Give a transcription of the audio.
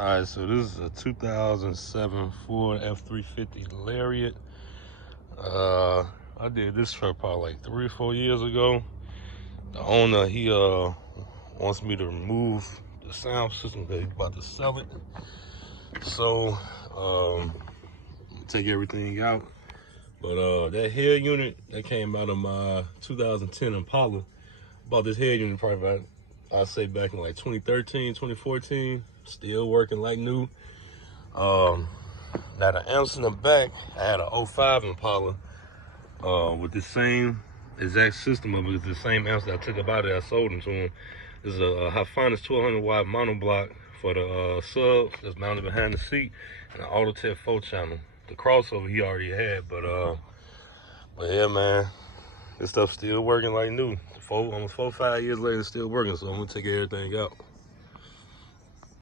Alright, so this is a 2007 Ford F-350 Lariat. I did this truck probably like 3 or 4 years ago. The owner, he wants me to remove the sound system because he's about to sell it. So, take everything out. But that head unit, that came out of my 2010 Impala. Bought this head unit probably about, I'd say back in like 2013, 2014. Still working like new. Now the amps in the back, I had a 05 Impala with the same exact system of it, the same amps that I took about it, I sold them to him. This is a Hifines 1200 watt monoblock for the subs that's mounted behind the seat, and an Autotech 4-channel. The crossover he already had, but yeah, man, this stuff's still working like new. Almost 4 or 5 years later, it's still working, so I'm gonna take everything out.